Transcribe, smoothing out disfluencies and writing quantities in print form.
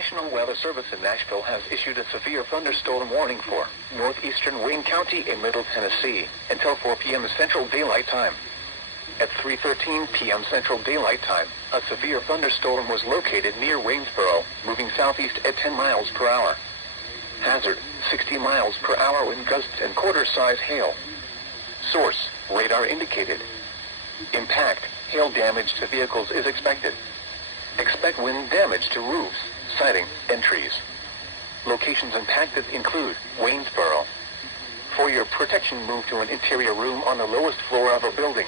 National Weather Service in Nashville has issued a severe thunderstorm warning for northeastern Wayne County in Middle Tennessee until 4 p.m. Central Daylight Time. At 3:13 p.m. Central Daylight Time, a severe thunderstorm was located near Waynesboro, moving southeast at 10 miles per hour. Hazard, 60 miles per hour wind gusts and quarter-size hail. Source, radar indicated. Impact, hail damage to vehicles is expected. Expect wind damage to roofs, siding, and trees. Locations impacted include Waynesboro. For your protection, move to an interior room on the lowest floor of a building.